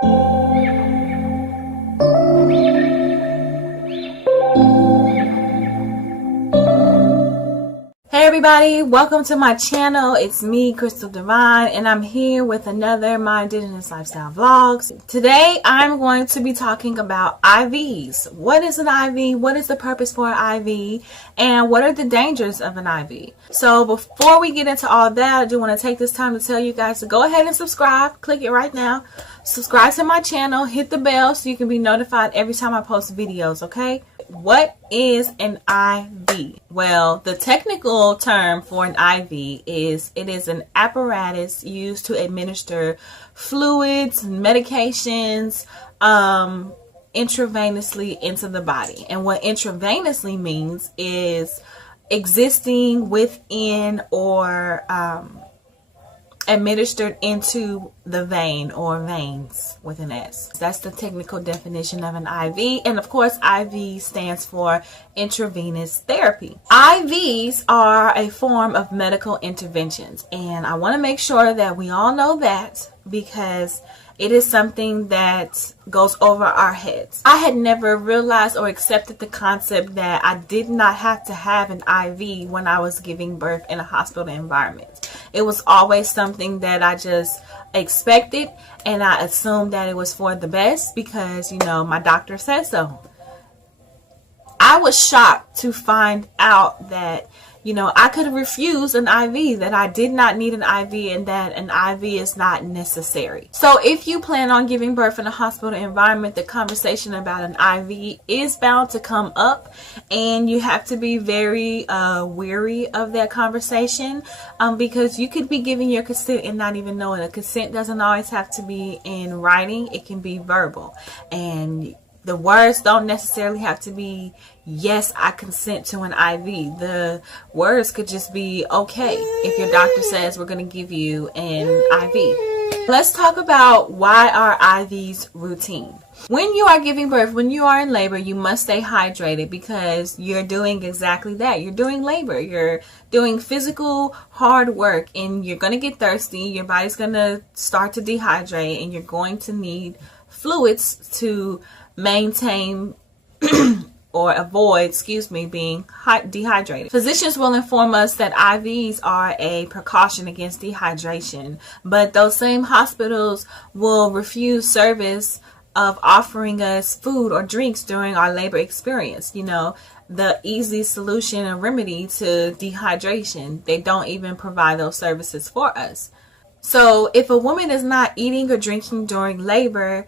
Hey everybody, welcome to my channel. It's me, Crystal Divine, and I'm here with another My Indigenous Lifestyle Vlogs. Today I'm going to be talking about IVs. What is an IV? What is the purpose for an IV? And what are the dangers of an IV? So before we get into all that, I do want to take this time to tell you guys to go ahead and subscribe. Click it right now. Subscribe to my channel. Hit the bell so you can be notified every time I post videos, okay? What is an IV? Well, the technical term for an IV is it is an apparatus used to administer fluids, medications, intravenously into the body. And what intravenously means is existing within or administered into the vein or veins with an S. That's the technical definition of an IV. And of course, IV stands for Intravenous Therapy. IVs are a form of medical interventions. And I want to make sure that we all know that, because it is something that goes over our heads. I had never realized or accepted the concept that I did not have to have an IV when I was giving birth in a hospital environment. It was always something that I just expected, and I assumed that it was for the best because, you know, my doctor said so. I was shocked to find out that, you know, I could refuse an IV, that I did not need an IV, and that an IV is not necessary. So if you plan on giving birth in a hospital environment, the conversation about an IV is bound to come up, and you have to be very wary of that conversation because you could be giving your consent and not even knowing it. Consent doesn't always have to be in writing. It can be verbal, and the words don't necessarily have to be, yes, I consent to an IV. The words could just be, okay, if your doctor says we're going to give you an IV. Let's talk about why are IVs routine. When you are giving birth, when you are in labor, you must stay hydrated because you're doing exactly that. You're doing labor. You're doing physical hard work, and you're going to get thirsty. Your body's going to start to dehydrate, and you're going to need fluids to maintain or avoid, being dehydrated. Physicians will inform us that IVs are a precaution against dehydration, but those same hospitals will refuse service of offering us food or drinks during our labor experience. You know, the easy solution and remedy to dehydration. They don't even provide those services for us. So if a woman is not eating or drinking during labor,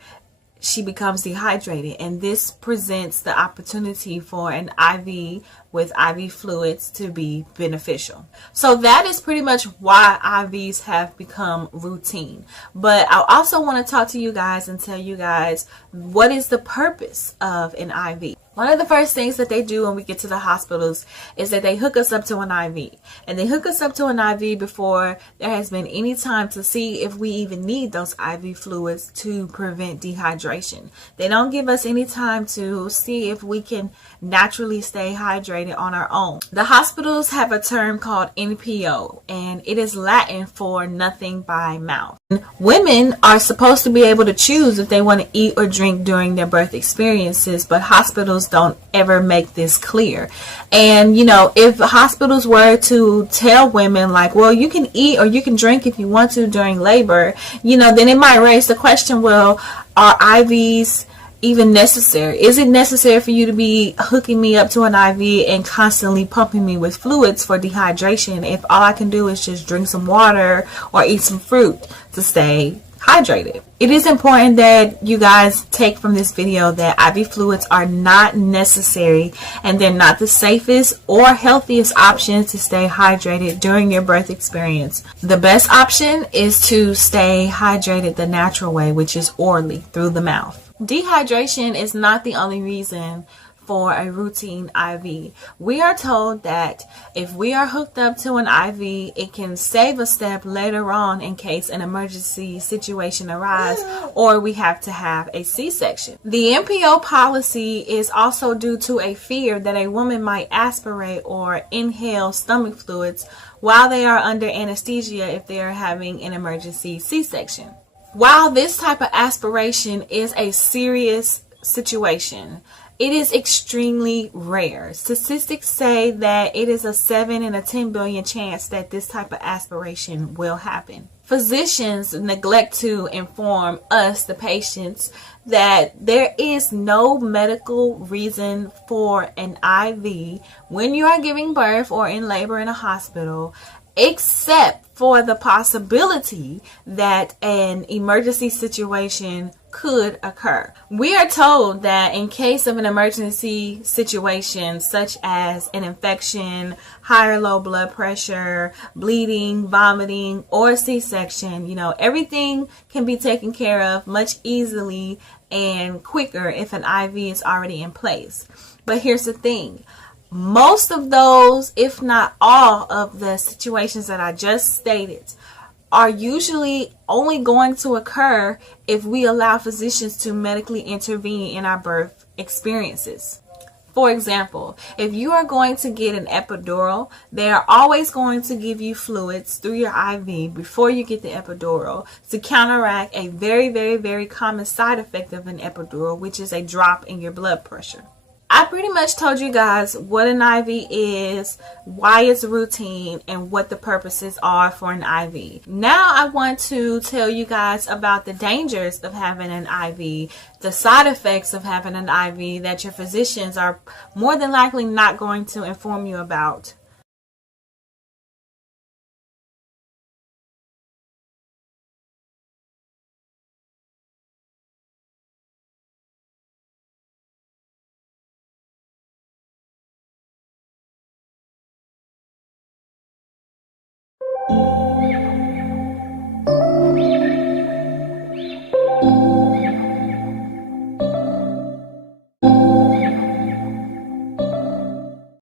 she becomes dehydrated, and this presents the opportunity for an IV with IV fluids to be beneficial. So that is pretty much why IVs have become routine. But I also want to talk to you guys and tell you guys what is the purpose of an IV. One of the first things that they do when we get to the hospitals is that they hook us up to an IV. And they hook us up to an IV before there has been any time to see if we even need those IV fluids to prevent dehydration. They don't give us any time to see if we can naturally stay hydrated on our own. The hospitals have a term called NPO, and it is Latin for nothing by mouth. Women are supposed to be able to choose if they want to eat or drink during their birth experiences, but hospitals don't ever make this clear. And you know, if hospitals were to tell women like, well, you can eat or you can drink if you want to during labor, you know, then it might raise the question, well, are IVs even necessary? Is it necessary for you to be hooking me up to an IV and constantly pumping me with fluids for dehydration if all I can do is just drink some water or eat some fruit to stay hydrated? It is important that you guys take from this video that IV fluids are not necessary, and they're not the safest or healthiest option to stay hydrated during your birth experience. The best option is to stay hydrated the natural way, which is orally through the mouth. Dehydration is not the only reason for a routine IV. We are told that if we are hooked up to an IV, it can save a step later on in case an emergency situation arises or we have to have a C-section. The NPO policy is also due to a fear that a woman might aspirate or inhale stomach fluids while they are under anesthesia if they are having an emergency C-section. While this type of aspiration is a serious situation, it is extremely rare. Statistics say that it is a 7 in a 10 billion chance that this type of aspiration will happen. Physicians neglect to inform us, the patients, that there is no medical reason for an IV when you are giving birth or in labor in a hospital, except for the possibility that an emergency situation could occur. We are told that in case of an emergency situation such as an infection, high or low blood pressure, bleeding, vomiting, or C-section, everything can be taken care of much easily and quicker if an IV is already in place. But here's the thing. Most of those, if not all of the situations that I just stated, are usually only going to occur if we allow physicians to medically intervene in our birth experiences. For example, if you are going to get an epidural, they are always going to give you fluids through your IV before you get the epidural to counteract a very, very, very common side effect of an epidural, which is a drop in your blood pressure. I pretty much told you guys what an IV is, why it's routine, and what the purposes are for an IV. Now I want to tell you guys about the dangers of having an IV, the side effects of having an IV that your physicians are more than likely not going to inform you about.